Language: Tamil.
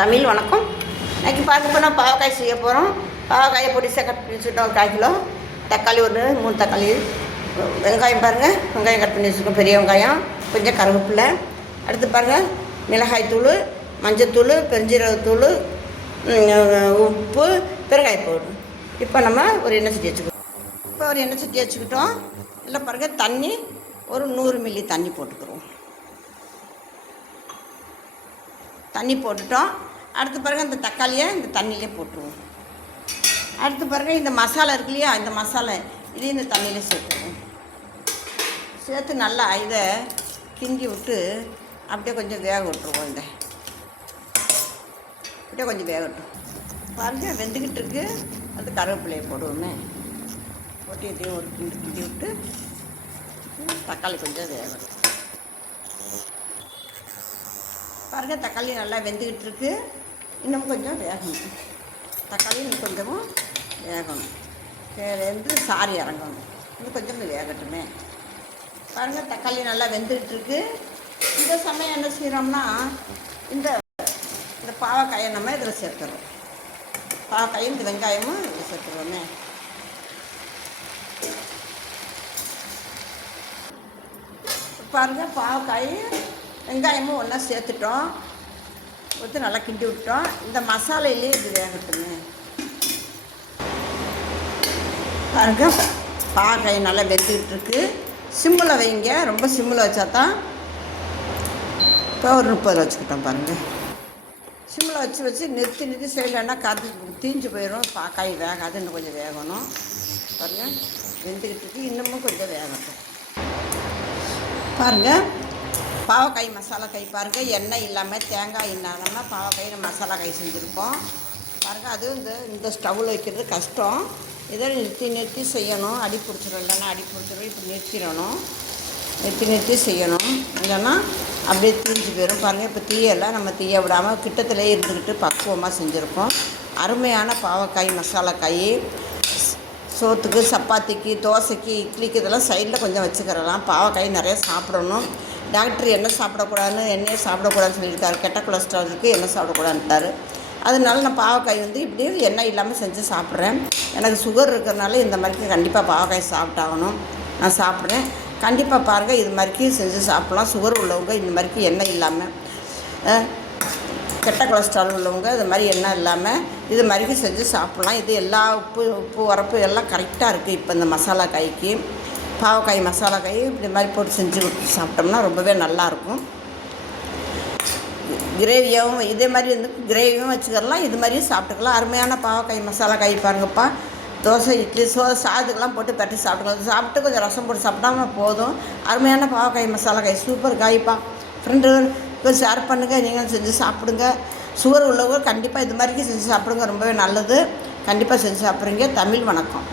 தமிழ் வணக்கம். இன்றைக்கி பார்க்க போனால் பாவக்காய் செய்ய போகிறோம் பாவக்காயை பொடிசாக கட் பண்ணி வச்சுக்கிட்டோம் ஒரு கால் கிலோ. தக்காளி ஒரு மூணு தக்காளி. வெங்காயம் பாருங்கள் வெங்காயம் கட் பண்ணி வச்சுருக்கோம் பெரிய வெங்காயம். கொஞ்சம் கருவேப்பிலை. அடுத்து பாருங்கள் மிளகாய் தூள் மஞ்சத்தூள் பெருஞ்சீரகத்தூள் உப்பு பெருங்காய பவுடர். இப்போ நம்ம ஒரு எண்ணெய் சட்டி வச்சுக்கிறோம் இப்போ ஒரு எண்ணெய் சட்டி வச்சுக்கிட்டோம். இல்லை பாருங்கள் தண்ணி ஒரு நூறு மில்லி தண்ணி போட்டுக்கிறோம். தண்ணி போட்டுட்டோம். அடுத்து பிறகு அந்த தக்காளியை இந்த தண்ணியிலே போட்டுருவோம். அடுத்து பிறகு இந்த மசாலா இருக்கு இல்லையா இந்த மசாலா இதையும் இந்த தண்ணியில் சேர்த்துருவோம். சேர்த்து நல்லா இதை கிண்டி விட்டு அப்படியே கொஞ்சம் வேக விட்டுருவோம் இந்த அப்படியே கொஞ்சம் வேகட்டும் பாருங்க வெந்துக்கிட்டு இருக்கு. அது கருவேப்பிலையை போடுவோமே. போட்டு இதையும் ஒரு கிண்டி கிண்டி விட்டு தக்காளி கொஞ்சம் வேகட்டும். பாருங்கள் தக்காளி நல்லா வெந்துக்கிட்டு இருக்கு இன்னும் கொஞ்சம் வேகணும். தக்காளி இன்னும் கொஞ்சமும் வேகணும். வெந்து சாரி இறங்கணும். இன்னும் கொஞ்சம் வேகட்டுமே. பாருங்கள் தக்காளி நல்லா வெந்துக்கிட்டு இருக்கு இந்த சமயம் என்ன செய்கிறோம்னா இந்த இந்த பாவக்காயை நம்ம இதில் சேர்த்துறோம். பாவக்காயும் இந்த வெங்காயமும் இதில் சேர்த்துருவோமே பாருங்கள் பாவக்காயும் வெங்காயமும் ஒன்றா சேர்த்துட்டோம். ஊற்றி நல்லா கிண்டி விட்டோம் இந்த மசாலையிலே இது வேகட்டுங்க பாருங்க. பாகை நல்லா வெந்துக்கிட்டு இருக்கு சிம்மில் வைங்க. ரொம்ப சிம்மில் வச்சா தான் இப்போ ஒரு முப்பதில் வச்சுக்கிட்டோம் பாருங்கள் சிம்மில் வச்சு வச்சு நிறுத்தி நிறுத்தி செய்யலைன்னா கறி தீஞ்சு போயிடும் பாக்காய் வேகாது. இன்னும் கொஞ்சம் வேகணும். பாருங்கள் வெந்துக்கிட்டு இருக்கு இன்னமும் கொஞ்சம் வேகட்டும். பாருங்கள் பாவக்காய் மசாலா கை பாருங்கள் எண்ணெய் இல்லாமல் தேங்காய் இல்லாமல் பாவக்காய் மசாலா கை செஞ்சுருக்கோம். பாருங்கள் அதுவும் இந்த இந்த ஸ்டவ்வில் வைக்கிறது கஷ்டம். இதை நிறுத்தி நிறுத்தி செய்யணும். அடி பிடிச்சிரும். இல்லைன்னா அடி பிடிச்சிடும் இப்படி நிறுத்திடணும். நிறுத்தி நிறுத்தி செய்யணும். இல்லைன்னா அப்படியே தீஞ்சு போயிடும் பாருங்கள் இப்போ தீயெல்லாம் நம்ம தீய விடாமல் கிட்டத்திலே இருந்துக்கிட்டு பக்குவமாக செஞ்சுருக்கோம். அருமையான பாவக்காய் மசாலா காய் சோத்துக்கு சப்பாத்திக்கு தோசைக்கு இட்லிக்கு இதெல்லாம் சைடில் கொஞ்சம் வச்சுக்கிறலாம். பாவக்காய் நிறைய சாப்பிடணும். டாக்டர் என்ன சாப்பிடக்கூடாதுன்னு எண்ணெயை சாப்பிடக்கூடாதுன்னு சொல்லியிருக்காரு. கெட்ட கொலஸ்ட்ரால் இருக்குது எண்ணெய் சாப்பிடக்கூடாதுன்ட்டாரு. அதனால நான் பாவக்காய் வந்து இப்படியே எண்ணெய் இல்லாமல் செஞ்சு சாப்பிட்றேன். எனக்கு சுகர் இருக்கிறனால இந்த மாதிரிக்கு கண்டிப்பாக பாவக்காய் சாப்பிட்டாகணும். நான் சாப்பிட்றேன். கண்டிப்பாக பாருங்கள் இது மாதிரிக்கு செஞ்சு சாப்பிட்லாம். சுகர் உள்ளவங்க இந்த மாதிரிக்கு எண்ணெய் இல்லாமல் கெட்ட கொலஸ்ட்ரால் உள்ளவங்க இது மாதிரி எண்ணெய் இல்லாமல் இது மாதிரிக்கு செஞ்சு சாப்பிட்லாம். இது எல்லா உப்பு உப்பு உரப்பு எல்லாம் கரெக்டாக இருக்குது இப்போ இந்த மசாலா காய்க்கு. பாவக்காய் மசாலா காய் இப்படி மாதிரி போட்டு செஞ்சு சாப்பிட்டோம்னா ரொம்பவே நல்லாயிருக்கும். கிரேவியாகவும் இதே மாதிரி வந்து கிரேவியும் வச்சுக்கலாம் இது மாதிரியும் சாப்பிட்டுக்கலாம். அருமையான பாவக்காய் மசாலா காய் பாருங்கப்பா. தோசை இட்லி சோ சாதத்துக்கெல்லாம் போட்டு பெட்டி சாப்பிட்டுக்கலாம். சாப்பிட்டு கொஞ்சம் ரசம் போட்டு சாப்பிட்டாம போதும். அருமையான பாவக்காய் மசாலா காய் சூப்பர் காய்ப்பா. ஃப்ரெண்டு கொஞ்சம் ஷேர் பண்ணுங்கள் நீங்களும் செஞ்சு சாப்பிடுங்க. சுகர் உள்ளவங்க கண்டிப்பாக இது மாதிரிக்கு செஞ்சு சாப்பிடுங்க ரொம்பவே நல்லது. கண்டிப்பாக செஞ்சு சாப்பிட்றீங்க. தமிழ் வணக்கம்.